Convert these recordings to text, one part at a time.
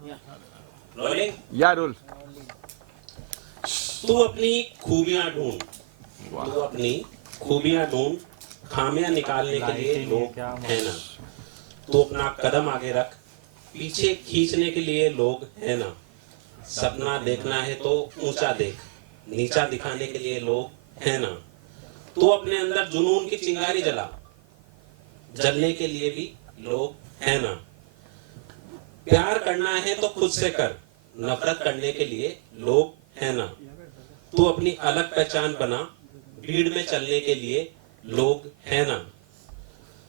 Rolling. या role. तू अपनी खूबियां ढूंढ, तू अपनी खूबियां ढूंढ, खामियां निकालने के लिए लोग हैं ना। तू अपना कदम आगे रख, पीछे खींचने के लिए लोग हैं ना। सपना देखना है तो ऊंचा देख, नीचा दिखाने के लिए लोग हैं ना। तू अपने अंदर जुनून की चिंगारी जला, जलने के लिए भी लोग हैं ना। प्यार करना है तो खुद से कर, नफरत करने के लिए लोग हैं ना। तू अपनी अलग पहचान बना, भीड़ में चलने के लिए लोग हैं ना।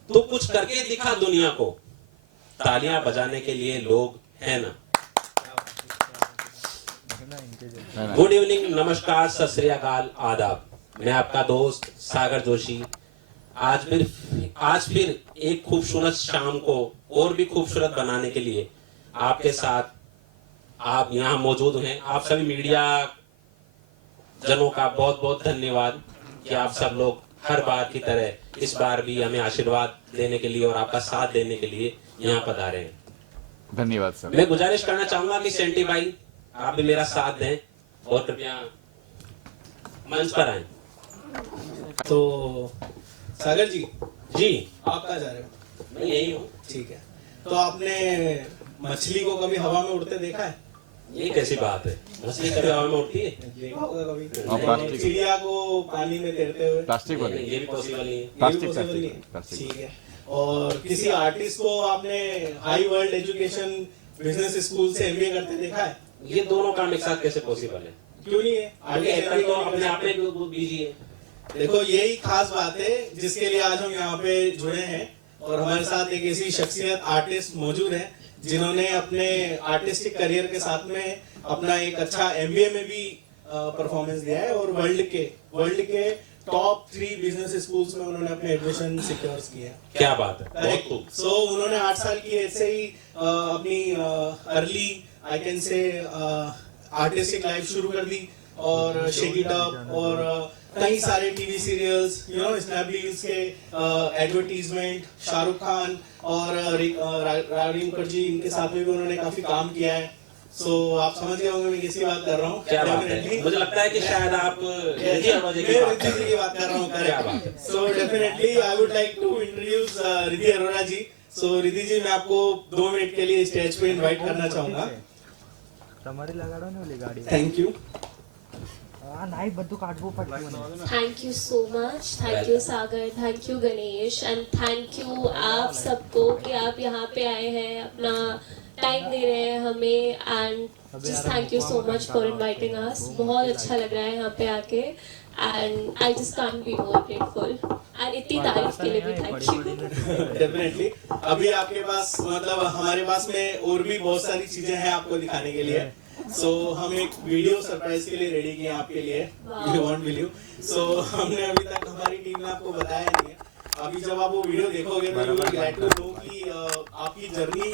तू कुछ करके दिखा दुनिया को, तालियां बजाने के लिए लोग हैं ना। गुड इवनिंग, नमस्कार, सत श्री अकाल, आदाब। मैं आपका दोस्त सागर जोशी आज फिर एक खूबसूरत शाम को और भी खूबसूरत बनाने के लिए आपके साथ आप यहाँ मौजूद हैं। आप सभी मीडिया जनों का बहुत बहुत धन्यवाद कि आप सब लोग हर बार की तरह इस बार भी हमें आशीर्वाद देने के लिए और आपका साथ देने के लिए यहाँ पधारे हैं। धन्यवाद सर। मैं गुजारिश करना चाहूंगा कि सेंटी भाई आप भी मेरा साथ दें और कृपया मंच पर आए। तो सागर जी जी, आप कहाँ जा रहे हो? मैं यही हूँ। ठीक है, तो आपने मछली को कभी हवा में उड़ते देखा है? ये कैसी बात है, मछली कभी हवा में उड़ती है? देखा होगा कभी। हाँ, प्लास्टिक। चिड़िया को पानी में तैरते हुए। प्लास्टिक वाले। ये भी पॉसिबल नहीं है। ये भी प्लास्टिक, possible नहीं है? प्लास्टिक। ठीक है। और किसी आर्टिस्ट को आपने high world education business school से एमबीए करते देखा है? ये दोनों काम एक साथ कैसे पॉसिबल है? क्यों नहीं है? आगे एक्टर तो अपने आप में बहुत बिजी है। देखो यही खास बात है जिसके लिए आज हम यहाँ पे जुड़े हैं और हमारे साथ एक ऐसी शख्सियत आर्टिस्ट मौजूद है जिन्होंने अपने आर्टिस्टिक करियर के साथ में अपना एक अच्छा एमबीए में भी परफॉर्मेंस दिया है और वर्ल्ड के टॉप 3 बिजनेस स्कूल्स में उन्होंने अपने एडमिशन सिक्योर किया है। क्या बात है, बहुत खूब। सो उन्होंने 8 साल की ऐसे ही अपनी early I can say artistic life शुरू कर दी और शेक इट अप और कई सारे टीवी सीरियल्स स्नैपडील्स के एडवर्टीजमेंट, शाहरुख खान और रानी मुखर्जी इनके साथ में भी उन्होंने काफी काम किया है। सो आप समझ गए होंगे मैं किसकी बात कर रहा हूँ। क्या बात है, मुझे लगता है कि शायद आप रिद्धि अरोड़ा जी की बात कर रहे की बात कर रहा हूँ। क्या बात है। So definitely I would like to introduce Riddhi Arora ji. So Riddhi ji, मैं आपको 2 मिनट के लिए स्टेज पे इनवाइट करना चाहूंगा। તમારી લગાડો ને ઓલી ગાડી थैंक यू। આ નાઈ બધું કાઢવું પડશે Thank you so much. Thank you Sagar. Thank you Ganesh. And thank you आप सबको कि आप यहाँ पे आए हैं, अपना टाइम दे रहे हैं हमें and just thank you so much for inviting us. बहुत अच्छा लग रहा है यहाँ पे आके and I just can't be more grateful. And इतनी तारीफ के लिए भी thank you. डेफिनेटली अभी आपके पास मतलब हमारे पास में और भी बहुत सारी चीजें हैं आपको दिखाने के लिए। सो हम एक वीडियो सरप्राइज के लिए रेडी किए हैं आपके लिए। You won't believe. सो हमने अभी तक हमारी टीम ने आपको बताया नहीं है। अभी जब आप वो वीडियो देखोगे तो you will get to know कि आपकी जर्नी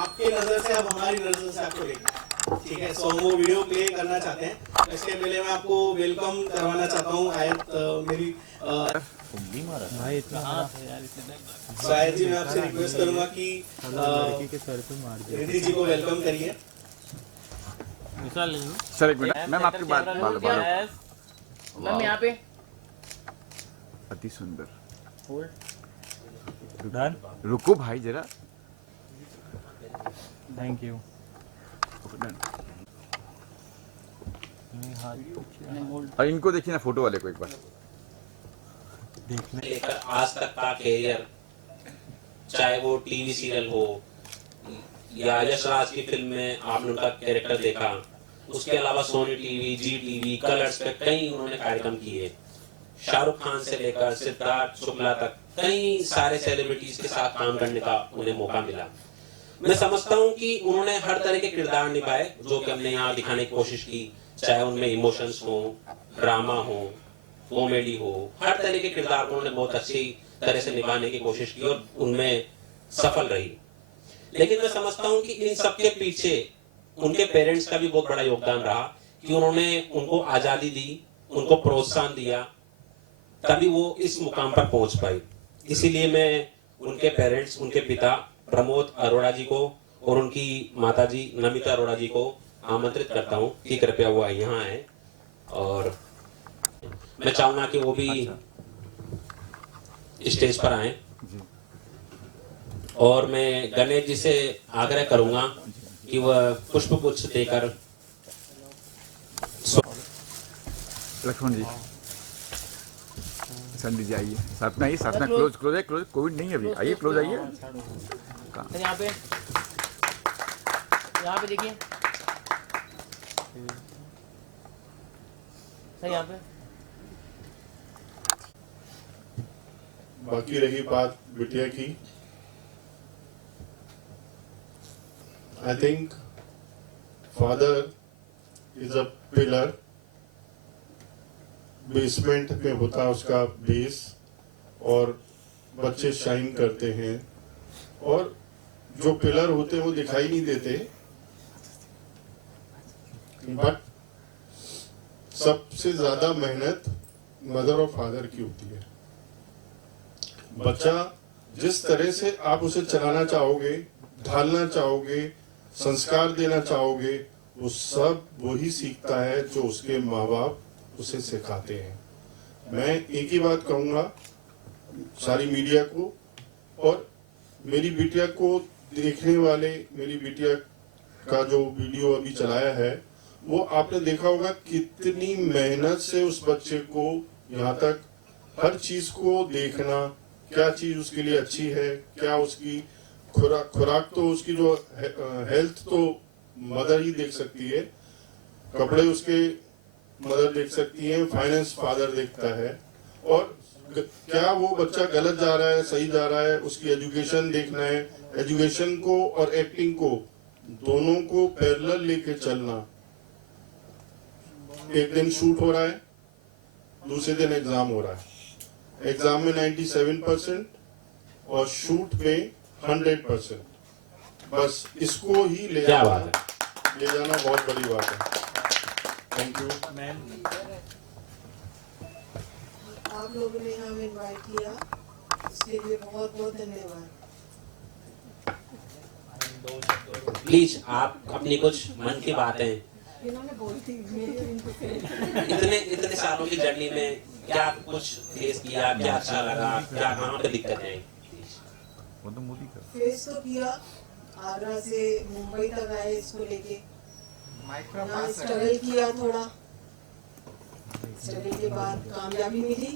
आपके नजर से अब हमारी नजर से आपको देखना है। ठीक है, सो हम वो वीडियो प्ले करना चाहते हैं। इसके पहले मैं आपको वेलकम करवाना चाहता हूँ आयत मेरी भाई इतना शायद जी मैं आपसे रिक्वेस्ट करूंगा कि लड़की के सर पे मार दिया रिद्धि जी को वेलकम करिए। सर एक मिनट, मैम आपकी बात मैम यहाँ पे अति सुंदर। डन रुको भाई जरा। थैंक यू और इनको देखिए ना, फोटो वाले को एक बार लेकर आज तक का कैरियर, चाहे वो टीवी सीरियल हो या यश राज की फिल्म में आपने उनका कैरेक्टर देखा, उसके अलावा सोनी टीवी, जी टीवी, कलर्स पे कई उन्होंने कार्यक्रम किए। शाहरुख खान से लेकर सिद्धार्थ शुक्ला तक कई सारे सेलिब्रिटीज के साथ काम करने का उन्हें मौका मिला। मैं समझता हूँ कि उन्होंने हर तरह के किरदार निभाए जो कि हमने यहाँ दिखाने की कोशिश की, चाहे उनमें इमोशंस हो, ड्रामा हो, कॉमेडी हो, हर तरह के किरदार को उन्होंने बहुत अच्छी तरह से निभाने की कोशिश की और उनमें सफल रही। लेकिन मैं समझता हूँ कि इन सबके पीछे उनके पेरेंट्स का भी बहुत बड़ा योगदान रहा कि उन्होंने उनको आजादी दी, उनको प्रोत्साहन दिया, तभी वो इस मुकाम पर पहुंच पाई। इसीलिए मैं उनके पेरेंट्स, उनके पिता प्रमोद अरोड़ा जी को और उनकी माताजी नमिता अरोड़ा जी को आमंत्रित करता हूँ कि कृपया वो यहाँ आए, और मैं चाहूंगा कि वो भी स्टेज पर आए। और मैं गणेश जी से आग्रह करूंगा कि वह पुष्प गुच्छ देकर। लक्ष्मण जी, संडी जी आइए, साथ में आइए, साथ में क्लोज है, क्लोज, कोविड नहीं है अभी, आइए क्लोज आइए। सर यहाँ पे देखिए सर, यहाँ पे। बाकी रही बात बिटिया की, I think father is a pillar, basement में होता है उसका बेस, और बच्चे शाइन करते हैं, और जो पिलर होते हैं वो दिखाई नहीं देते, बट सबसे ज्यादा मेहनत मदर और फादर की होती है। बच्चा जिस तरह से आप उसे चलाना चाहोगे, ढालना चाहोगे, संस्कार देना चाहोगे, वो सब वही सीखता है जो उसके माँ बाप उसे सिखाते हैं। मैं एक ही बात कहूँगा सारी मीडिया को और मेरी बिटिया को देखने वाले, मेरी बिटिया का जो वीडियो अभी चलाया है वो आपने देखा होगा कितनी मेहनत से उस बच्चे को यहाँ तक हर चीज को देखना, क्या चीज उसके लिए अच्छी है, क्या उसकी खुराक तो उसकी जो हेल्थ तो मदर ही देख सकती है, कपड़े उसके मदर देख सकती है, फाइनेंस फादर देखता है, और क्या वो बच्चा गलत जा रहा है, सही जा रहा है, उसकी एजुकेशन देखना है। एजुकेशन को और एक्टिंग को दोनों को पैरेलल लेके चलना। एक दिन शूट हो रहा है, दूसरे दिन एग्जाम हो रहा है। एग्जाम में 97% और शूट में 100%। बस इसको ही ले जाना बहुत बड़ी बात है। Thank you ma'am. आप लोगों ने हमें इनवाइट किया, इसके लिए बहुत बहुत धन्यवाद। प्लीज आप अपनी कुछ मन की बातें, इन्होंने बोल दी इतने सालों की जर्नी में क्या कुछ फेस किया, क्या अच्छा लगा, क्या कहाँ पे दिक्कतें आई? फेस तो किया, आगरा से मुंबई तक आए इसको लेके, यहाँ स्ट्रगल किया थोड़ा, स्ट्रगल के बाद कामयाबी मिली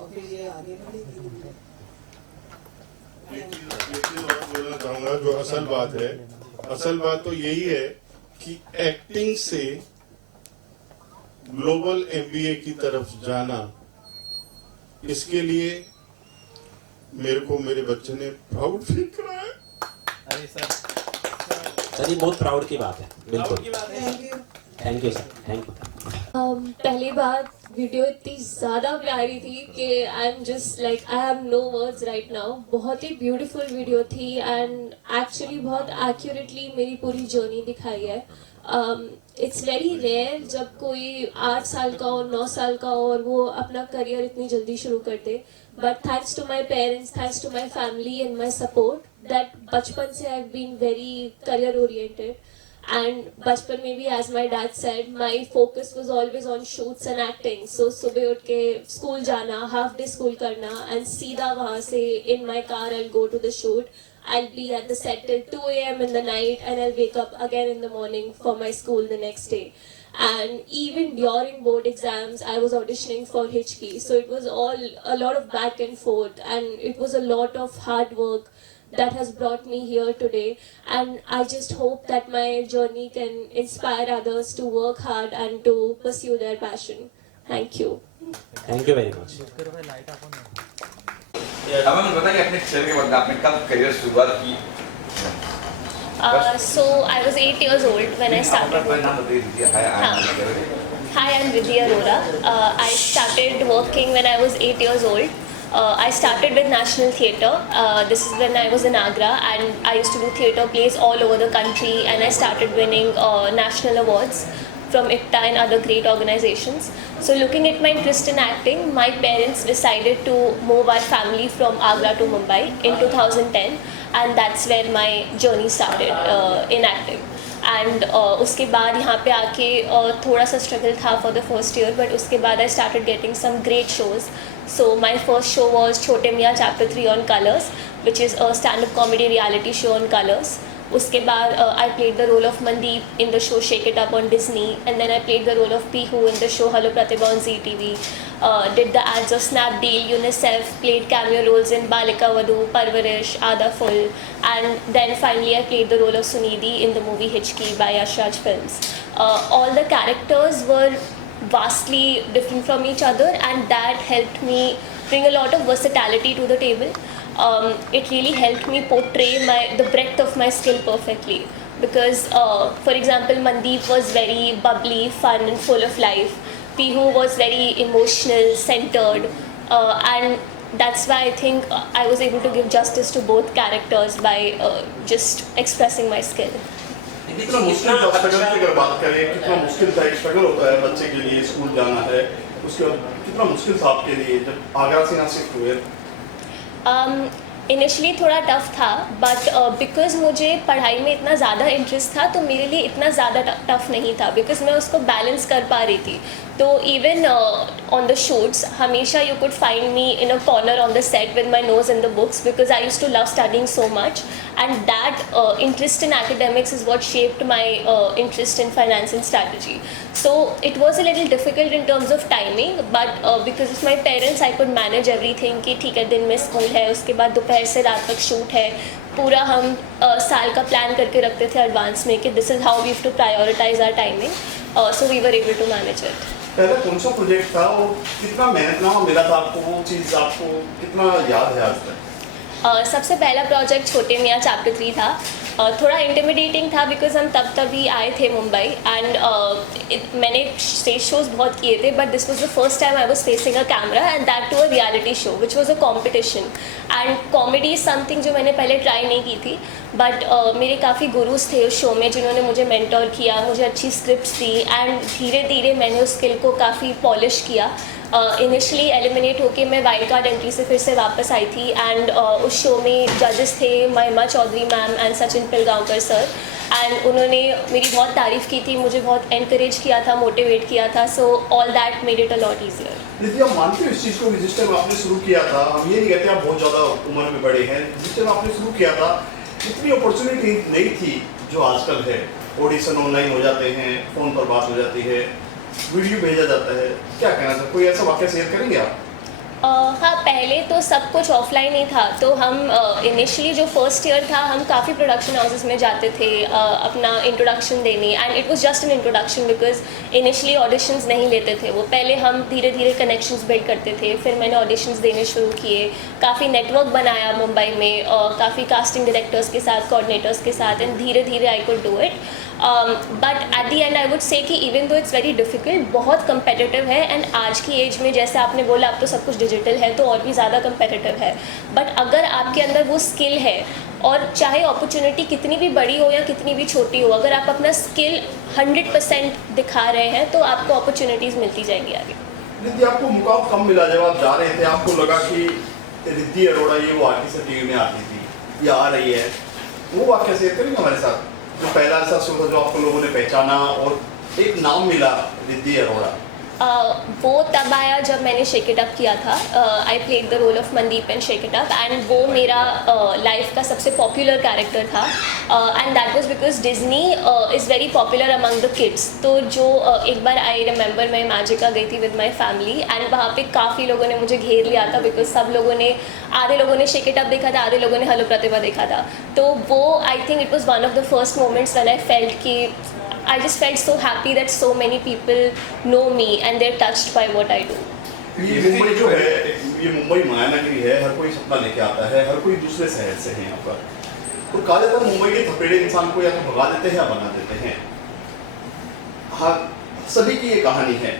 और फिर ये आगे बढ़ी धीरे-धीरे। एक चीज और बोलना चाहूंगा, जो असल बात है, असल बात तो यही है कि एक्टिंग से ग्लोबल MBA की तरफ जाना, इसके लिए मेरे को मेरे बच्चे ने प्राउड फील कराया। अरे सर ये बहुत प्राउड की बात है, बिल्कुल। Thank you sir, thank you. पहली बात, वीडियो इतनी ज़्यादा प्यारी थी कि I am just like I have no words right now. बहुत ही ब्यूटीफुल वीडियो थी एंड एक्चुअली बहुत एक्यूरेटली मेरी पूरी जर्नी दिखाई है। इट्स वेरी रेयर जब कोई 8 साल का और 9 साल का और वो अपना करियर इतनी जल्दी शुरू कर दे, but thanks to my parents, thanks to my family and my support, that बचपन से I have been very career oriented. And बचपन में भी, as my dad said, my focus was always on shoots and acting. So सुबह उठ के school जाना, half day school करना, and सीधा वहाँ से in my car I'll go to the shoot. I'll be at the set till 2 a.m. in the night, and I'll wake up again in the morning for my school the next day. And even during board exams, I was auditioning for Hitchkey. So it was all a lot of back and forth, and it was a lot of hard work that has brought me here today. And I just hope that my journey can inspire others to work hard and to pursue their passion. Thank you. Thank you very much. अब हमें बताइए अपने career के बाद आपने कब career शुरुआत की? So I was 8 years old when I started. Hi, I'm Vidya Arora. I started working when I was 8 years old. I started with National Theatre. This is when I was in Agra, and I used to do theatre plays all over the country, and I started winning national awards. from IPTA and other great organizations. So looking at my interest in acting, my parents decided to move our family from Agra to Mumbai in 2010, and that's where my journey started in acting. And उसके बाद यहाँ पे आके थोड़ा सा struggle था for the first year, but उसके बाद I started getting some great shows. So my first show was Chote Miyan Chapter 3 on Colors, which is a stand-up comedy reality show on Colors. उसके बाद I played the role of Mandeep in the show Shake It Up on Disney, and then I played the role of Pihu in the show Hello Pratibha on ZTV. Did the ads of Snapdeal, UNICEF, played cameo roles in Balika Vadhu, Parvarish, Aadha Full, and then finally I played the role of Sunidhi in the movie Hichki by Yash Raj Films. All the characters were vastly different from each other, and that helped me bring a lot of versatility to the table. It really helped me portray the breadth of my skill perfectly, because for example, Mandeep was very bubbly, fun and full of life. Pihu was very emotional, centered, and that's why I think I was able to give justice to both characters by just expressing my skill. कितना मुश्किल था struggle की अगर बात करें, कितना मुश्किल था, एक स्ट्रगल होता है बच्चे के लिए, स्कूल जाना है, उसके बाद कितना मुश्किल था आपके लिए जब आगरा से यहाँ शिफ्ट हुए? इनिशियली थोड़ा टफ था, बट बिकॉज मुझे पढ़ाई में इतना ज़्यादा इंटरेस्ट था तो मेरे लिए इतना ज़्यादा टफ नहीं था, बिकॉज मैं उसको बैलेंस कर पा रही थी. तो इवन ऑन द शूट्स हमेशा you could find me in a corner on the set with my nose in the books, because I use to love studying so much, and that interest in academics is what shaped my interest in finance and strategy. So it was a little difficult in terms of timing, but because of my parents I could manage everything कि ठीक है दिन में school है, उसके बाद दोपहर से रात तक शूट है, पूरा हम साल का प्लान करके रखते थे एडवांस में कि this is how we have to prioritise our timing, so we were able to manage it. पहले कौन सा प्रोजेक्ट था और कितना मेहनतनामा मिला था आपको, वो चीज़ आपको कितना याद है आज तक? सबसे पहला प्रोजेक्ट छोटे मियाँ चैप्टर 3 था. थोड़ा इंटिमिडेटिंग था बिकॉज हम तभी आए थे मुंबई, एंड मैंने स्टेज शोज बहुत किए थे, but this was the first time I was facing a camera and that too a reality show which was a competition. And comedy is something जो मैंने पहले ट्राई नहीं की थी, बट मेरे काफ़ी गुरुज थे उस शो में जिन्होंने मुझे मेंटोर किया, मुझे अच्छी स्क्रिप्ट्स दी, एंड धीरे धीरे मैंने उस स्किल को काफ़ी पॉलिश किया. इनिशियली एलिमिनेट होके मैं वाइल्ड कार्ड एंट्री से फिर से वापस आई थी, एंड उस शो में जजेस थे Mahima Chaudhary ma'am and Sachin Pilgaonkar sir, and उन्होंने मेरी बहुत तारीफ़ की थी, मुझे बहुत एनकरेज किया था, मोटिवेट किया था, so all that made it a lot easier. Nidhi, आप मानते हो इस चीज़ को, जिस टाइम आपने शुरू किया था, हम ये नहीं कहते आप बहुत ज़्यादा उम्र में बड़े हैं, जिस टाइम आपने शुरू किया था इतनी अपॉर्चुनिटी नहीं थी जो आजकल है. ऑडिशन ऑनलाइन हो जाते हैं, फ़ोन पर बात हो जाती है, वीडियो भेजा जाता है, क्या कहना चाहिए, कोई ऐसा वाक़या शेयर करेंगे आप? हाँ, पहले तो सब कुछ ऑफलाइन ही था, तो हम इनिशियली जो फर्स्ट ईयर था हम काफ़ी प्रोडक्शन हाउसेस में जाते थे अपना इंट्रोडक्शन देने, and it was just an introduction because initially auditions नहीं लेते थे वो. पहले हम धीरे धीरे कनेक्शंस बिल्ड करते थे, फिर मैंने ऑडिशंस देने शुरू किए, काफ़ी नेटवर्क बनाया मुंबई में, काफ़ी कास्टिंग डायरेक्टर्स के साथ, कोऑर्डिनेटर्स के साथ, एंड धीरे धीरे I could do it. But at the end I would say कि even though it's very difficult, बहुत कंपेटिटिव है, एंड आज की एज में जैसे आपने बोला अब तो सब कुछ डिजिटल है तो और भी ज़्यादा कंपेटिटिव है, बट अगर आपके अंदर वो स्किल है, और चाहे अपॉर्चुनिटी कितनी भी बड़ी हो या कितनी भी छोटी हो, अगर आप अपना स्किल 100% दिखा रहे हैं तो आपको अपॉर्चुनिटीज़ मिलती जाएंगी आगे. रिद्धि, आपको मुकाम कम मिला जब आप जा रहे थे, आपको लगा कि रिद्धि अरोड़ा ये वो आर्टिस्ट टीवी में आती थी या आ रही है, वो वाक़या शेयर करेंगे हमारे साथ, जो पहला ऐसा शो था जो आपको लोगों ने पहचाना और एक नाम मिला रिद्धि अरोड़ा? वो तब आया जब मैंने शेक इट अप किया था. I played the role of Mandeep in shake it up, and वो मेरा लाइफ का सबसे पॉपुलर कैरेक्टर था, and that was because Disney is very popular among the kids. तो जो एक बार आई रिमेंबर मैं मैजिका गई थी विद माई फैमिली, एंड वहाँ पे काफ़ी लोगों ने मुझे घेर लिया था बिकॉज सब लोगों ने, आधे लोगों ने शेक इट अप देखा था, आधे लोगों ने हेलो प्रतिभा देखा था. तो वो I think it was one of the first moments when I felt कि I just felt so happy that so many people know me and they're touched by what I do. ये मुंबई जो है, ये मुंबई मायानगरी है, हर कोई सपना लेके आता है, हर कोई दूसरे शहर से है यहाँ पर, तो कहा जाता है मुंबई के थपेड़े इंसान को या तो भगा देते हैं या बना देते हैं. हाँ, सभी की ये कहानी है,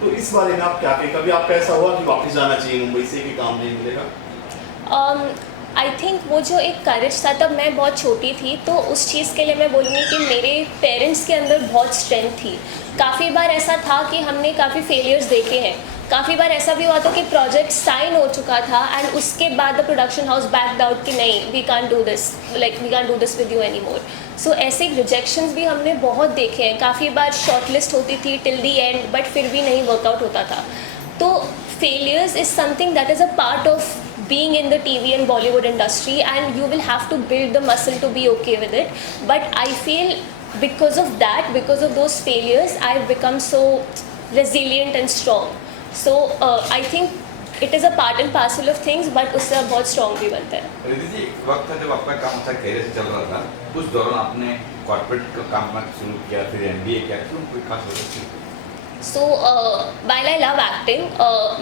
तो इस बारे में आप क्या कहें, कभी आपका ऐसा हुआ कि वापस जाना चाहिए मुंबई से कि काम नहीं मिलेगा? आई थिंक वो जो एक करेज था, तब मैं बहुत छोटी थी, तो उस चीज़ के लिए मैं बोलूँगी कि मेरे पेरेंट्स के अंदर बहुत स्ट्रेंथ थी। काफ़ी बार ऐसा था कि हमने काफ़ी फेलियर्स देखे हैं, काफ़ी बार ऐसा भी हुआ था कि प्रोजेक्ट साइन हो चुका था एंड उसके बाद the production house backed out कि नहीं, we can't do this, like we can't do this with you anymore. सो ऐसे रिजेक्शंस भी हमने बहुत देखे हैं। काफ़ी बार शॉर्टलिस्ट होती थी टिल दी एंड, बट फिर भी नहीं वर्कआउट होता था। तो failures is something that is a part of being in the TV and Bollywood industry, and you will have to build the muscle to be okay with it. But I feel because of that, because of those failures, I've become so resilient and strong. So I think it is a part and parcel of things, but उससे आप बहुत strong भी बनते हैं। रिद्धि जी, एक वक्त था जब आपका काम अच्छा कैरियर से चल रहा था, उस दौरान आपने कॉर्पोरेट का काम करना शुरू किया, फिर MBA किया, क्यों कोई खास वजह थी? So while I love acting,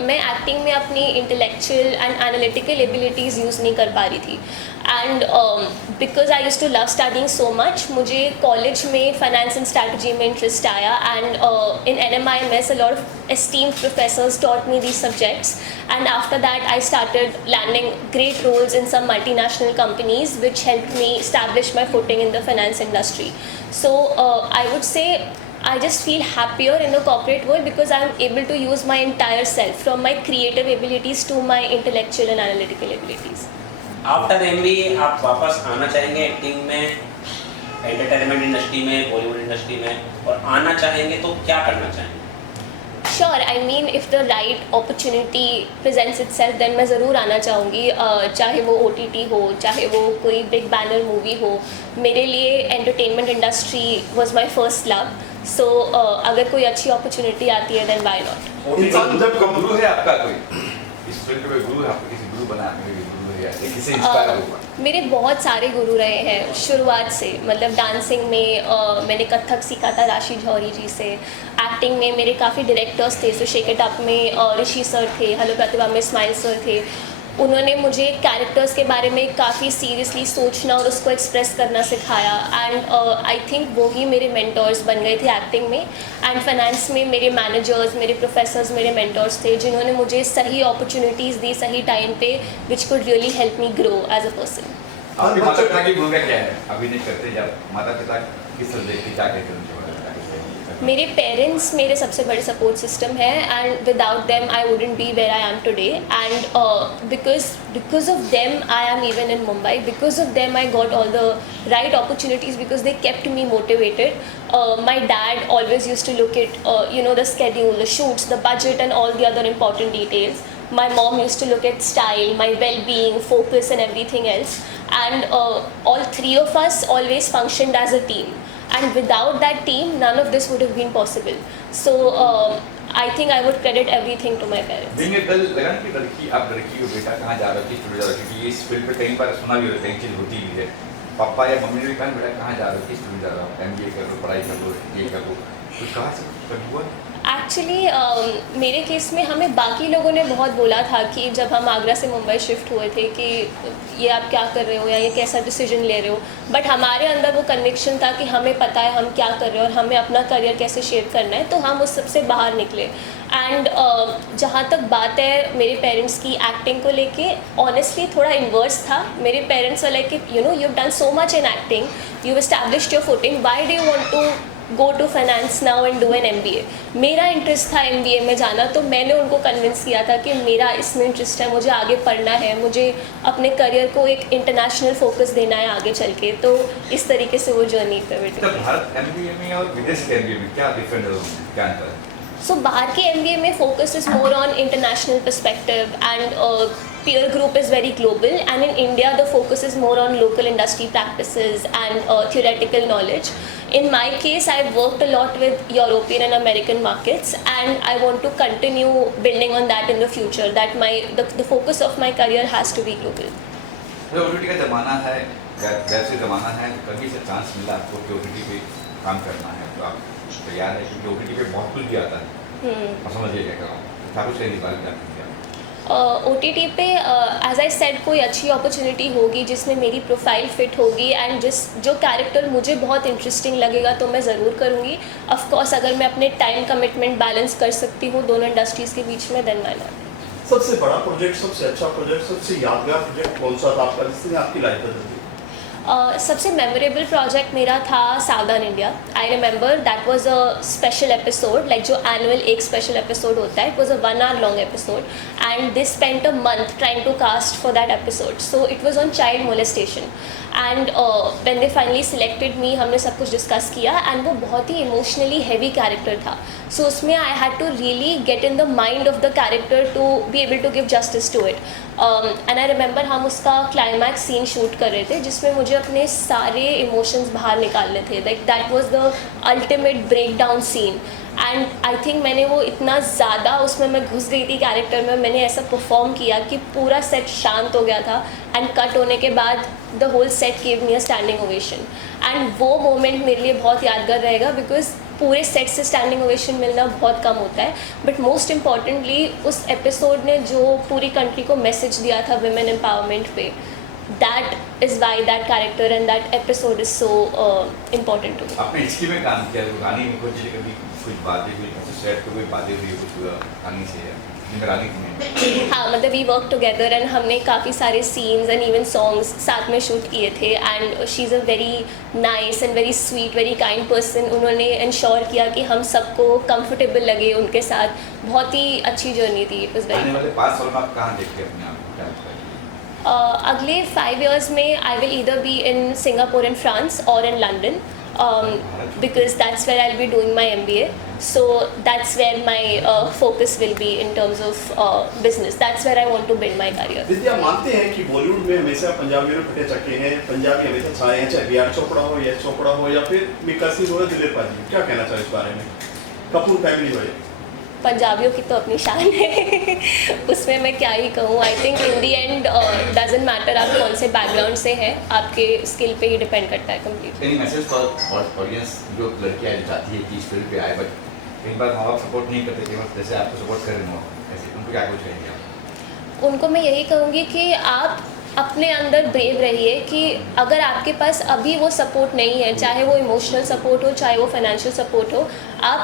मैं एक्टिंग में अपनी intellectual and analytical abilities use नहीं कर पा रही थी। And because I use to love studying so much, मुझे कॉलेज में फाइनेंस एंड स्ट्रैटेजी में इंटरेस्ट आया, and in NMIMS a lot of esteemed professors taught me these subjects, and after that I started landing great roles in some multinational companies which helped me establish my footing in the finance industry. So I would say I just feel happier in the corporate world because I'm able to use my entire self, from my creative abilities to my intellectual and analytical abilities. After MBA आप वापस आना चाहेंगे acting में, entertainment industry में, Bollywood industry में, और आना चाहेंगे तो क्या करना चाहेंगे? Sure, I mean if the right opportunity presents itself, then मैं ज़रूर आना चाहूँगी, चाहे वो OTT हो, चाहे वो कोई बिग बैनर मूवी हो। मेरे लिए entertainment industry was my first love. So अगर कोई अच्छी अपॉर्चुनिटी आती है, देन व्हाई नॉट। इंसान जब गुरु है आपका कोई, इस फील्ड में गुरु है आपका, किसी गुरु बना मेरे गुरु है, किसी इंस्पायर हुआ? मेरे बहुत सारे गुरु रहे हैं शुरुआत से, मतलब डांसिंग में मैंने कथक सीखा था राशि जौहरी जी से। एक्टिंग में मेरे काफ़ी डायरेक्टर्स थे, सो शेक इट अप में ऋषि सर थे, हेलो प्रतिभा में स्माइल सर थे। उन्होंने मुझे कैरेक्टर्स के बारे में काफ़ी सीरियसली सोचना और उसको एक्सप्रेस करना सिखाया, एंड आई थिंक वो ही मेरे मेंटर्स बन गए थे एक्टिंग में। एंड फाइनेंस में मेरे मैनेजर्स, मेरे प्रोफेसर्स मेरे मेंटर्स थे, जिन्होंने मुझे सही अपॉर्चुनिटीज़ दी सही टाइम पे, which could really help me grow as a person. आपके माता पिता की भूमिका क्या है? अभिनय करते जब माता पिता किस तरह देखते, क्या कहते हैं? मेरे पेरेंट्स मेरे सबसे बड़े सपोर्ट सिस्टम है, and without them I wouldn't be where I am today, and because of them I am even in Mumbai, because of them I got all the right opportunities, because they kept me motivated. My dad always use to look it the schedule, the shoots, the budget and all the other important details. My mom used to look at style, my well-being, focus and everything else, and all three of us always functioned as a team, and without that team none of this would have been possible. So I think I would credit everything to my parents. दिन में कल लगा कि लड़की, आप लड़की को बेटा कहाँ जा रहा है, किस फील्ड जा रहा है, क्योंकि इस फील्ड पे कई बार सुना भी होता है, चीज़ होती भी है। पापा या मम्मी ने भी कहा बेटा कहाँ जा रहा हो, किस फील्ड जा रहा हो, MBA कर लो, पढ़ाई कर लो, ये कर लो, कुछ कहाँ से कुछ हुआ? एक्चुअली मेरे केस में हमें बाकी लोगों ने बहुत बोला था कि जब हम आगरा से मुंबई शिफ्ट हुए थे कि ये आप क्या कर रहे हो या ये कैसा डिसीजन ले रहे हो, बट हमारे अंदर वो कन्विक्शन था कि हमें पता है हम क्या कर रहे हैं और हमें अपना करियर कैसे शेप करना है, तो हम उस सबसे बाहर निकले। एंड जहाँ तक बात है मेरे पेरेंट्स की एक्टिंग को लेके, ऑनेस्टली थोड़ा इन्वर्स था। मेरे पेरेंट्स वाले कि you have done so much in acting, you established your footing, why do you want to go to finance now and do an MBA। मेरा इंटरेस्ट था MBA में जाना, तो मैंने उनको कन्विंस किया था कि मेरा इसमें इंटरेस्ट है, मुझे आगे पढ़ना है, मुझे अपने करियर को एक इंटरनेशनल फोकस देना है आगे चल के। तो इस तरीके से वो जर्नी पे बैठी। भारत MBA में और विदेश के MBA में क्या डिफरेंट है, क्या अंतर है? सो बाहर के MBA में focus is more on international perspective and peer group is very global, and in India the focus is more on local industry practices and theoretical knowledge. In my case, I've worked a lot with European and American markets, and I want to continue building on that in the future, that the focus of my career has to be global. OTT का ज़माना है, web से ज़माना है, कभी से chance मिला आपको कि OTT पे काम करना है तो आप तैयार है, क्योंकि OTT पे बहुत कुछ भी आता है, और समझिए क्या कर रहा हूँ, क्या कुछ नहीं निकाल के OTT पे एज आई सेड कोई अच्छी अपॉर्चुनिटी होगी जिसमें मेरी प्रोफाइल फिट होगी, एंड जो कैरेक्टर मुझे बहुत इंटरेस्टिंग लगेगा तो मैं ज़रूर करूँगी। ऑफ कोर्स अगर मैं अपने टाइम कमिटमेंट बैलेंस कर सकती हूँ दोनों इंडस्ट्रीज़ के बीच में, देन व्हाई नॉट। सबसे बड़ा प्रोजेक्ट, सबसे अच्छा प्रोजेक्ट, सबसे यादगार प्रोजेक्ट कौन सा था आपका जिसने आपकी लाइफ बदल दी? सबसे मेमोरेबल प्रोजेक्ट मेरा था Savdhaan India. I remember that was a special episode, like जो एनुअल एक स्पेशल एपिसोड होता है. It was a 1 hour long episode and they spent a month trying to cast for that episode. So it was on child molestation and when they finally selected me, हमने सब कुछ discuss किया and वो बहुत ही emotionally heavy character था. सो उसमें I had to really get in the mind of the character to be able to give justice to it. And I remember हम उसका क्लाइमैक्स सीन शूट कर रहे थे जिसमें मुझे अपने सारे इमोशंस बाहर निकालने थे. Like that was the ultimate breakdown scene and I think मैंने वो इतना ज़्यादा उसमें मैं घुस गई थी कैरेक्टर में. मैंने ऐसा परफॉर्म किया कि पूरा सेट शांत हो गया था एंड कट होने के बाद the whole set give me a standing ovation. And वो मोमेंट मेरे लिए बहुत यादगार रहेगा बिकॉज पूरे सेट से स्टैंडिंग ओवेशन मिलना बहुत कम होता है. बट मोस्ट इम्पॉर्टेंटली उस एपिसोड ने जो पूरी कंट्री को मैसेज दिया था वुमेन एम्पावरमेंट पे, that is why that character and that episode is so important to me. आपने हिस्ट्री में काम किया तो गाने में कभी कुछ बातें हुई, सेट पे कोई बातें हुई कुछ गाने से हाँ, मतलब वी वर्क टुगेदर एंड हमने काफ़ी सारे सीन्स एंड इवन सॉन्ग्स साथ में शूट किए थे. And she is a very nice and very sweet, very kind person. उन्होंने इंश्योर किया कि हम सबको कंफर्टेबल लगे उनके साथ. बहुत ही अच्छी जर्नी थी. It was very. आने वाले 5 सालों में आप कहाँ देखते हैं अपने आप को? अगले 5 years में I will either be in Singapore and France or in London. Because that's where I'll be doing my MBA. So that's where my focus will be in terms of business. That's where I want to build my career. दीदी, आप मानते हैं कि बॉलीवुड में हमेशा पंजाबियों ने फटे चक्के हैं, पंजाबी हमेशा छाए हैं, चाहे बी.आर. चोपड़ा हो, यश चोपड़ा हो या फिर मिक्का सिंह हो या दिलीप पाजी? क्या कहना चाहिए इस बारे में? कपूर फैमिली हो, पंजाबियों की तो अपनी शान है. उसमें मैं क्या ही कहूँ. I think in the and doesn't matter आप कौन से बैकग्राउंड से हैं, आपके स्किल पे ही डिपेंड करता है completely. Any message for audience जो लड़कियाँ चाहती है कि इस फील्ड पे आए बट कई बार माँ बाप सपोर्ट नहीं करते, कई बार जैसे आपको सपोर्ट कर रहे हो, ऐसे उनको क्या कुछ कहेंगे आप? उनको मैं यही कहूँगी कि आप अपने अंदर ब्रेव रहिए कि अगर आपके पास अभी वो सपोर्ट नहीं है, चाहे वो इमोशनल सपोर्ट हो, चाहे वो फाइनेंशियल सपोर्ट हो, आप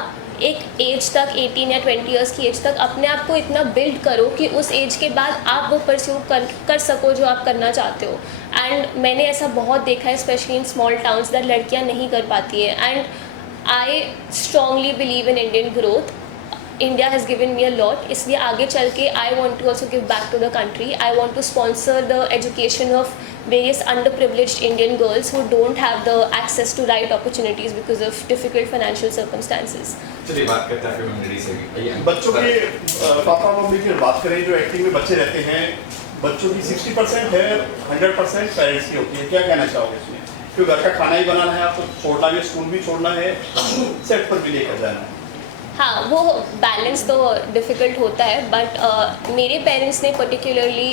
एक एज तक 18 या 20 ईयर्स की एज तक अपने आप को इतना बिल्ड करो कि उस एज के बाद आप वो परस्यू कर सको जो आप करना चाहते हो. एंड मैंने ऐसा बहुत देखा है specially in small towns that लड़कियां नहीं कर पाती हैं. And I strongly believe in Indian growth. India has given me a lot, इसलिए आगे चल के I want to also give back to the country. I want to sponsor the education of various underprivileged Indian girls who don't have the access to right opportunities because of difficult financial circumstances. चलिए बात करते हैं family से भी. बच्चों के papa mummy की बात करें, जो एक्टिंग में बच्चे रहते हैं, बच्चों की 60% है, 100% पेरेंट्स की होती है. क्या कहना चाहोगे इसमें? क्योंकि घर का खाना ही बनाना है, आपको छोड़ना भी, स्कूल भी छोड़ना है, सेट पर भी लेकर जाना है. हाँ, वो बैलेंस तो डिफ़िकल्ट होता है. बट मेरे पेरेंट्स ने पर्टिकुलरली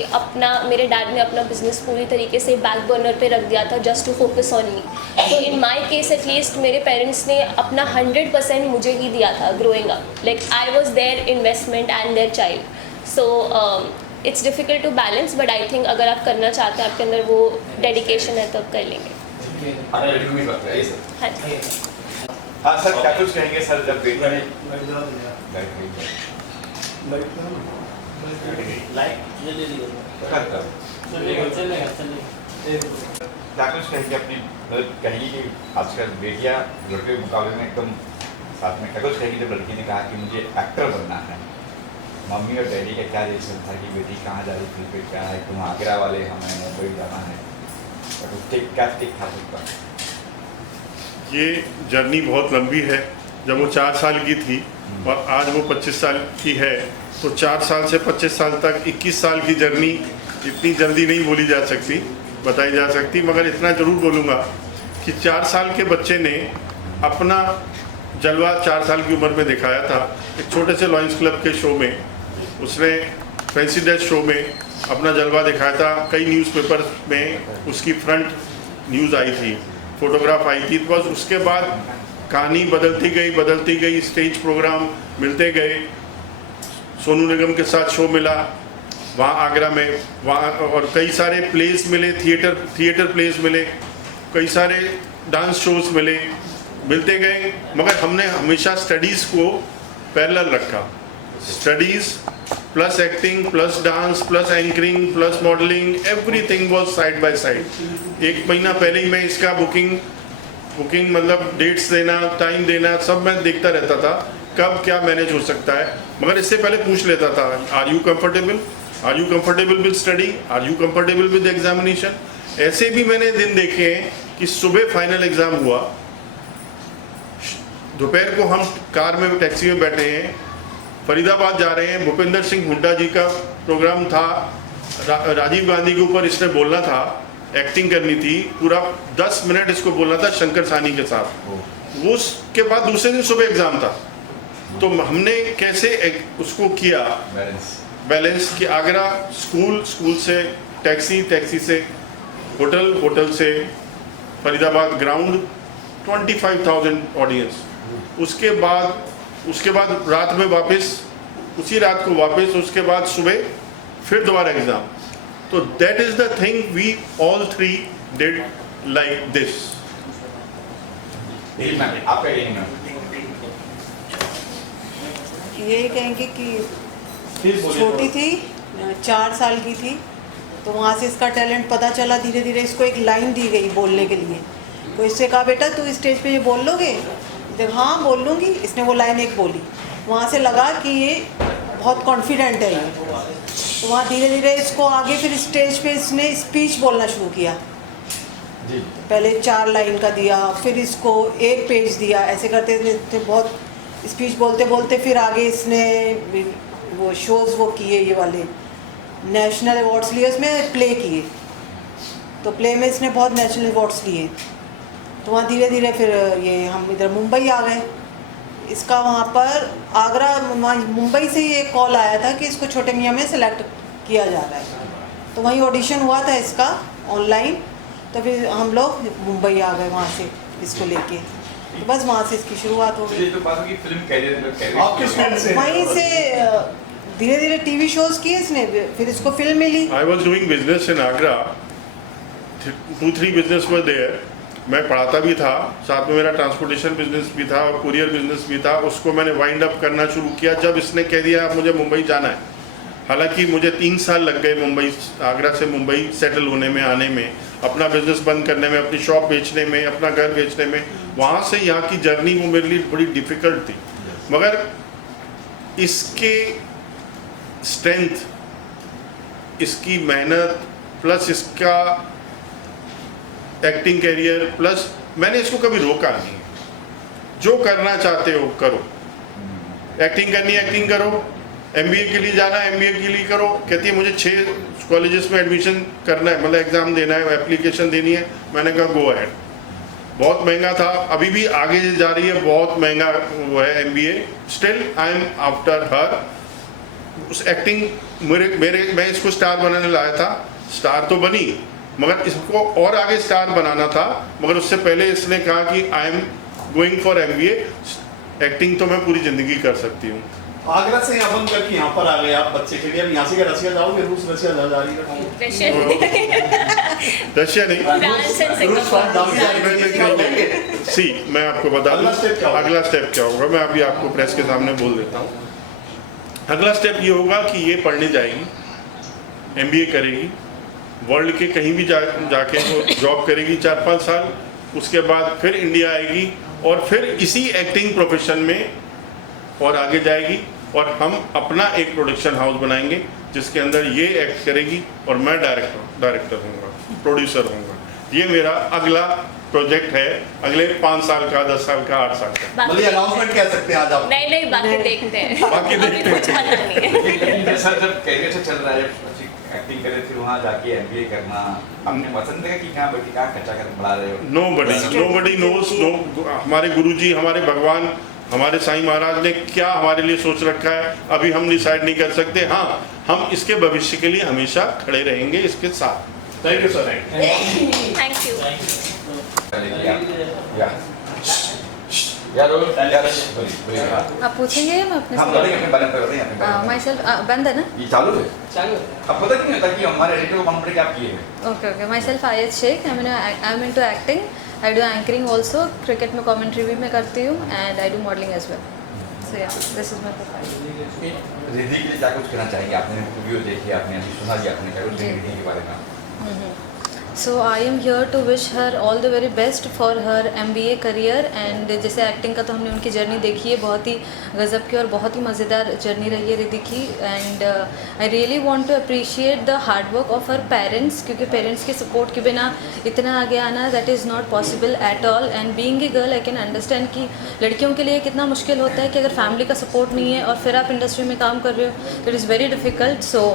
मेरे डैड ने अपना बिजनेस पूरी तरीके से बैक बर्नर पे रख दिया था just to focus on me. तो इन माई केस एटलीस्ट मेरे पेरेंट्स ने अपना 100% मुझे ही दिया था growing up. Like I was their investment and their child. So it's difficult to balance. But I think अगर आप करना चाहते हैं, आपके अंदर वो डेडिकेशन है, तो आप कर लेंगे. हाँ जी. हाँ सर, क्या कुछ कहेंगे सर जब बेटा ने क्या कुछ कहेंगे अपनी, मतलब कहेंगे कि आजकल बेटियाँ लड़के के मुकाबले में एकदम साथ में, क्या कुछ कहेंगे जब लड़की ने कहा कि मुझे एक्टर बनना है, मम्मी और डैडी का क्या रिएक्शन था कि बेटी कहाँ जा रही फिल्म पे, क्या है, तुम आगरा वाले, हमें मुंबई जाना है, क्या टिक था उसका? ये जर्नी बहुत लंबी है. जब वो 4 साल की थी और आज वो 25 साल की है, तो 4 साल से 25 साल तक 21 साल की जर्नी इतनी जल्दी नहीं बोली जा सकती, बताई जा सकती. मगर इतना ज़रूर बोलूँगा कि 4 साल के बच्चे ने अपना जलवा 4 साल की उम्र में दिखाया था. एक छोटे से लॉयंस क्लब के शो में उसने, फैंसी ड्रेस शो में अपना जलवा दिखाया था. कई न्यूज़पेपर में उसकी फ्रंट न्यूज़ आई थी, फोटोग्राफ आई थी. बस उसके बाद कहानी बदलती गई, स्टेज प्रोग्राम मिलते गए. सोनू निगम के साथ शो मिला वहाँ आगरा में, वहाँ और कई सारे प्लेस मिले, थिएटर प्लेस मिले, कई सारे डांस शोज मिलते गए. मगर हमने हमेशा स्टडीज़ को पैरेलल रखा. Studies plus acting, plus dance, plus anchoring, plus modeling, everything was side by side. 1 महीना पहले ही मैं इसका बुकिंग मतलब डेट्स देना, टाइम देना, सब मैं देखता रहता था कब क्या मैनेज हो सकता है, मगर इससे पहले पूछ लेता था are you comfortable with study, are you comfortable with examination. ऐसे भी मैंने दिन देखे हैं कि सुबह फाइनल एग्जाम हुआ, दोपहर को हम कार में टैक्सी में बैठे हैं, फरीदाबाद जा रहे हैं, भूपेंद्र सिंह हुड्डा जी का प्रोग्राम था, राजीव गांधी के ऊपर इसने बोलना था, एक्टिंग करनी थी, पूरा 10 मिनट इसको बोलना था शंकर सानी के साथ। वो उसके बाद दूसरे दिन सुबह एग्जाम था, तो हमने कैसे उसको किया बैलेंस कि आगरा स्कूल से टैक्सी से होटल से फरीदाबाद ग्राउंड, 25,000 ऑडियंस, उसके बाद रात में वापस, उसी रात को वापस, उसके बाद सुबह फिर दोबारा एग्जाम। तो that is the thing we all 3 did like this. आपका यही कहेंगे कि छोटी थी, 4 साल की थी, तो वहाँ से इसका टैलेंट पता चला। धीरे धीरे इसको एक लाइन दी गई बोलने के लिए, तो इससे कहा बेटा तू स्टेज पे ये बोल लोगे? जब हाँ बोल लूँगी, इसने वो लाइन एक बोली, वहाँ से लगा कि ये बहुत कॉन्फिडेंट है ये, तो वहाँ धीरे धीरे इसको आगे फिर स्टेज पे इसने स्पीच बोलना शुरू किया। पहले 4 लाइन का दिया, फिर इसको 1 पेज दिया, ऐसे करते थे बहुत स्पीच बोलते बोलते फिर आगे इसने वो शोज़ वो किए, ये वाले नेशनल अवार्ड्स लिए, उसमें प्ले किए, तो प्ले में इसने बहुत नेशनल अवार्ड्स लिए। तो वहाँ धीरे धीरे फिर ये हम इधर मुंबई आ गए। इसका वहाँ पर आगरा मुंबई से ही एक कॉल आया था कि इसको छोटे मियाँ में सेलेक्ट किया जा रहा है, तो वहीं ऑडिशन हुआ था इसका ऑनलाइन, तो फिर हम लोग मुंबई आ गए वहाँ से इसको लेके, तो बस वहाँ से इसकी शुरुआत हो गई। तो बात होगी फिल्म कैरियर, वहीं से धीरे धीरे टीवी शोज किए इसने, फिर इसको फिल्म मिली। I was doing business in Agra, 2-3 business were there. मैं पढ़ाता भी था, साथ में मेरा ट्रांसपोर्टेशन बिजनेस भी था और कुरियर बिजनेस भी था। उसको मैंने वाइंड अप करना शुरू किया जब इसने कह दिया अब मुझे मुंबई जाना है। हालांकि मुझे 3 साल लग गए मुंबई, आगरा से मुंबई सेटल होने में, आने में, अपना बिजनेस बंद करने में, अपनी शॉप बेचने में, अपना घर बेचने में। वहाँ से यहाँ की जर्नी वो मेरे लिए बड़ी डिफ़िकल्ट थी, मगर इसके स्ट्रेंथ, इसकी मेहनत, प्लस इसका एक्टिंग कैरियर, प्लस मैंने इसको कभी रोका नहीं। जो करना चाहते हो करो, एक्टिंग करनी है एक्टिंग करो, MBA के लिए जाना है MBA के लिए करो। कहती है मुझे 6 कॉलेजेस में एडमिशन करना है, मतलब एग्ज़ाम देना है, एप्लीकेशन देनी है। मैंने कहा गो अहेड। बहुत महंगा था, अभी भी आगे जा रही है, बहुत महंगा वो है MBA। Still I am after her. उस एक्टिंग मैं इसको स्टार बनाने लाया था, स्टार तो बनी, मगर इसको और आगे स्टार बनाना था। मगर उससे पहले इसने कहा कि I am going for MBA, acting तो मैं पूरी ज़िंदगी कर सकती हूँ। आगरा से यहाँ बंद करके यहाँ पर आ गए आप बच्चे के लिए। अब यहाँ से क्या रशिया जाओगे? रूस रशिया जा रही रशिया नहीं, सी मैं आपको बता दूँ अगला स्टेप क्या होगा। मैं अभी आपको प्रेस के सामने बोल देता हूँ। अगला स्टेप ये होगा कि ये पढ़ने जाएगी, MBA करेगी, वर्ल्ड के कहीं भी जाके जॉब करेगी 4-5 साल। उसके बाद फिर इंडिया आएगी और फिर इसी एक्टिंग प्रोफेशन में और आगे जाएगी, और हम अपना एक प्रोडक्शन हाउस बनाएंगे जिसके अंदर ये एक्ट करेगी और मैं डायरेक्टर होऊंगा, प्रोड्यूसर होऊंगा। ये मेरा अगला प्रोजेक्ट है, अगले 5 साल का, 10 साल का, 8 साल का। मतलब अनाउंसमेंट कह सकते हैं आज आप? नहीं, बाकी देखते हैं, बाकी देखते हैं। सर जब कैरियर से चल रहा है, एक्टिंग करे फिर वहाँ जाके MBA करना, अपने पसंद है कि कहाँ बैठ कहाँ खर्चा कर बढ़ा रहे हो? Nobody knows. हमारे गुरुजी, हमारे भगवान, हमारे साईं महाराज ने क्या हमारे लिए सोच रखा है अभी हम डिसाइड नहीं कर सकते। हाँ, हम इसके भविष्य के लिए हमेशा खड़े रहेंगे इसके साथ। Thank you sir. Thank you. आप पूछेंगे मैं अपने हम करेंगे, अपने बारे में कर रहे हैं। माई सेल्फ बंद है ना? ये चालू है। अब पता नहीं होता कि हमारे एडिटर को मालूम पड़े कि आप किए हैं। Okay. Myself Ayat Shaikh, I am into acting, I do anchoring also, cricket में कमेंट्री भी मैं करती हूँ, and I do modelling as well. So yeah, this is my profile. Riddhi के लिए क्या कुछ कहना चाहेंगे? आपने वीडियो देखी, आपने अभी सुना दिया, आपने क्या कुछ रिद्धि के बारे में? So I am here to wish her all the very best for her MBA career and जैसे एक्टिंग का तो हमने उनकी जर्नी देखी है, बहुत ही गज़ब की और बहुत ही मज़ेदार जर्नी रही है रिद्धि की। And I really want to appreciate the hard work of her parents, क्योंकि पेरेंट्स के सपोर्ट के बिना इतना आगे आना that is not possible at all. And being a girl I can understand कि लड़कियों के लिए कितना मुश्किल होता है कि अगर फैमिली का सपोर्ट नहीं है और फिर आप इंडस्ट्री में काम कर रहे हो तो it is very difficult. So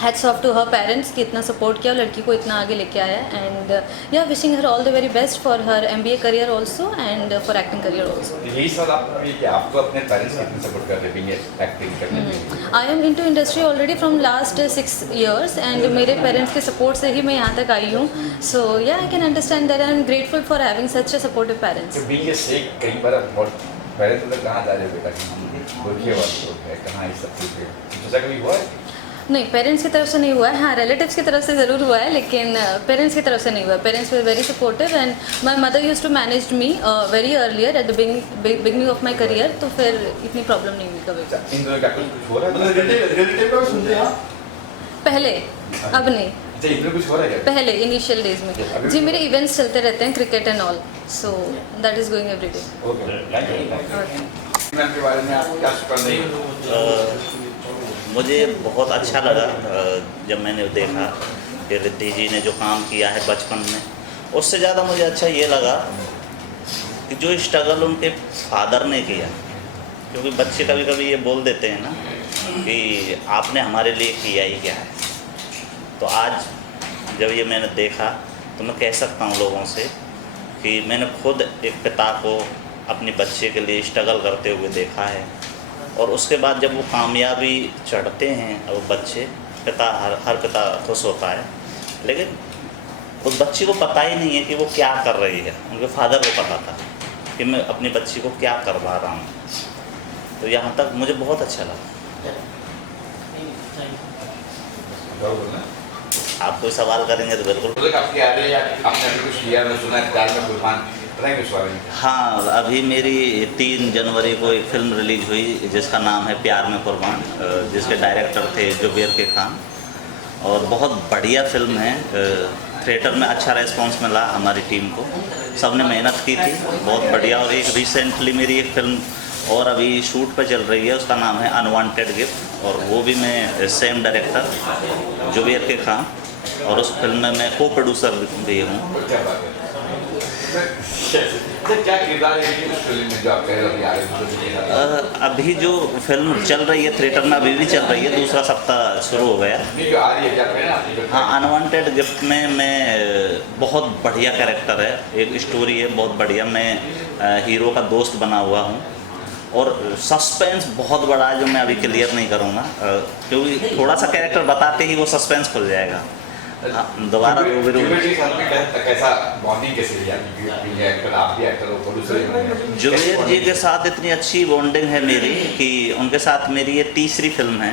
hats off to her parents कि इतना सपोर्ट किया और लड़की को इतना आगे लेके आया। एंड या wishing her all the very best for her MBA career also and for acting career also. यही सवाल आपका भी कि आपको अपने पेरेंट्स कितने सपोर्ट कर रहे हैं एक्टिंग करने में? आई am into industry already from last 6 years and मेरे पेरेंट्स के सपोर्ट से ही मैं यहाँ तक आई हूँ। सो या आई can understand that I am grateful for having such a supportive parents. कई बार पेरेंट्स मतलब कहाँ जा रहे हो बेटा कि हम बोलिए बात कहाँ इस सब चीज़ सोचा कभी हुआ है? नहीं, पेरेंट्स की तरफ से नहीं हुआ है। हाँ, रिलेटिव्स की तरफ से ज़रूर हुआ है, लेकिन पेरेंट्स की तरफ से नहीं हुआ। Parents were very supportive and my mother used to manage me very earlier at the beginning of my career, तो फिर इतनी प्रॉब्लम नहीं हुई कभी। इन दोनों का कुछ हो रहा है? रिलेटिव का सुनते हैं आप? पहले, अब नहीं। इधर कुछ हो रहा है? पहले इनिशियल डेज में जी मेरे इवेंट्स चलते रहते हैं, cricket and all, so that is going every day. Ma'am के बारे में आप क्या सुन? मुझे बहुत अच्छा लगा जब मैंने देखा कि रिद्धि जी ने जो काम किया है बचपन में, उससे ज़्यादा मुझे अच्छा ये लगा कि जो स्ट्रगल उनके फादर ने किया, क्योंकि बच्चे कभी कभी ये बोल देते हैं ना कि आपने हमारे लिए किया ही क्या है। तो आज जब ये मैंने देखा तो मैं कह सकता हूँ लोगों से कि मैंने खुद एक पिता को अपने बच्चे के लिए स्ट्रगल करते हुए देखा है, और उसके बाद जब वो कामयाबी चढ़ते हैं और बच्चे पिता हर पिता खुश होता है, लेकिन उस बच्ची को पता ही नहीं है कि वो क्या कर रही है। उनके फादर को पता था कि मैं अपनी बच्ची को क्या करवा रहा हूँ। तो यहाँ तक मुझे बहुत अच्छा लगा। आप कोई सवाल करेंगे तो बिल्कुल। आपके आ रहे हैं, आपने अभी कुछ किया, मैं सुना है प्यार में कुर्बान, बताएंगे उस बारे में। हाँ, अभी मेरी 3 जनवरी को एक फ़िल्म रिलीज हुई जिसका नाम है प्यार में कुर्बान, जिसके डायरेक्टर थे जुबेर के खान, और बहुत बढ़िया फिल्म है। थिएटर में अच्छा रिस्पांस मिला हमारी टीम को, सबने मेहनत की थी, बहुत बढ़िया। और एक रिसेंटली मेरी एक फ़िल्म और अभी शूट पे चल रही है, उसका नाम है अनवांटेड गिफ्ट, और वो भी मैं सेम डायरेक्टर जुबेर के खान, और उस फिल्म में मैं को प्रोड्यूसर भी हूँ। क्या किरदार है उस फिल्म में जो आप कह रहे हैं? अभी जो फिल्म चल रही है थिएटर में, अभी भी चल रही है, दूसरा सप्ताह शुरू हो गया। हाँ, अनवांटेड गिफ्ट में मैं बहुत बढ़िया कैरेक्टर है, एक स्टोरी है बहुत बढ़िया। मैं हीरो का दोस्त बना हुआ हूँ, और सस्पेंस बहुत बड़ा है जो मैं अभी क्लियर नहीं करूँगा, क्योंकि थोड़ा सा कैरेक्टर बताते ही वो सस्पेंस खुल जाएगा। दोबारा कैसा बॉन्डिंग कैसे जुबेर जी के साथ इतनी अच्छी बॉन्डिंग है मेरी कि उनके साथ मेरी ये तीसरी फिल्म है।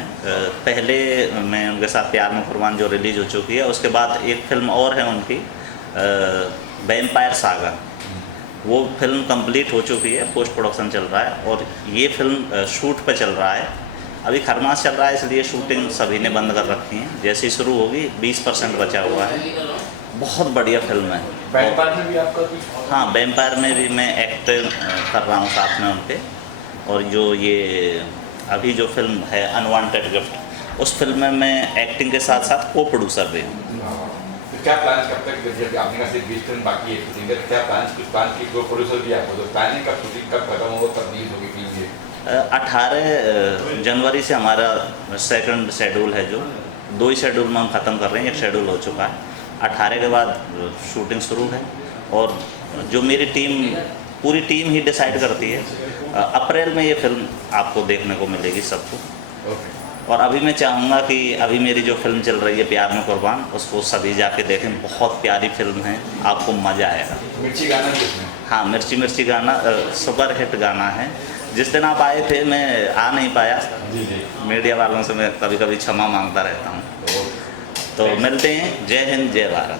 पहले मैं उनके साथ प्यार में कुर्बान जो रिलीज हो चुकी है, उसके बाद एक फिल्म और है उनकी वैम्पायर सागा, वो फिल्म कंप्लीट हो चुकी है, पोस्ट प्रोडक्शन चल रहा है, और ये फिल्म शूट पे चल रहा है। अभी खरमास चल रहा है, इसलिए शूटिंग सभी ने बंद कर रखी है। जैसे ही शुरू होगी 20% बचा हुआ है। बहुत बढ़िया फिल्म है। वैम्पायर में भी आपका? हाँ, वैम्पायर में भी मैं एक्ट कर रहा हूँ साथ में उनके। और जो ये अभी जो फिल्म है अनवांटेड गिफ्ट, उस फिल्म में मैं एक्टिंग के साथ साथ को प्रोड्यूसर भी हूँ। क्या प्लान कब तक, जब आपने कहा सिर्फ 20 फिल्म बाकी है सिंगर, क्या प्लान, कुछ प्लान की को प्रोड्यूसर भी आपको, तो प्लानिंग कब, शूटिंग कब खत्म होगा, कब रिलीज होगी फिल्म? ये 18 जनवरी से हमारा सेकंड शेड्यूल है, जो 2 ही शेड्यूल में हम ख़त्म कर रहे हैं, एक शेड्यूल हो चुका है। 18 के बाद शूटिंग शुरू है, और जो मेरी टीम, पूरी टीम ही डिसाइड करती है। अप्रैल में ये फिल्म आपको देखने को मिलेगी सबको। और अभी मैं चाहूँगा कि अभी मेरी जो फिल्म चल रही है प्यार में कुर्बान, उसको सभी जाके देखें, बहुत प्यारी फिल्म है, आपको मज़ा आएगा। मिर्ची गाना किसमें? हाँ, मिर्ची मिर्ची गाना सुपर हिट गाना है। जिस दिन आप आए थे मैं आ नहीं पाया, मीडिया वालों से मैं कभी कभी क्षमा मांगता रहता हूँ। तो मिलते हैं। जय हिंद, जय भारत।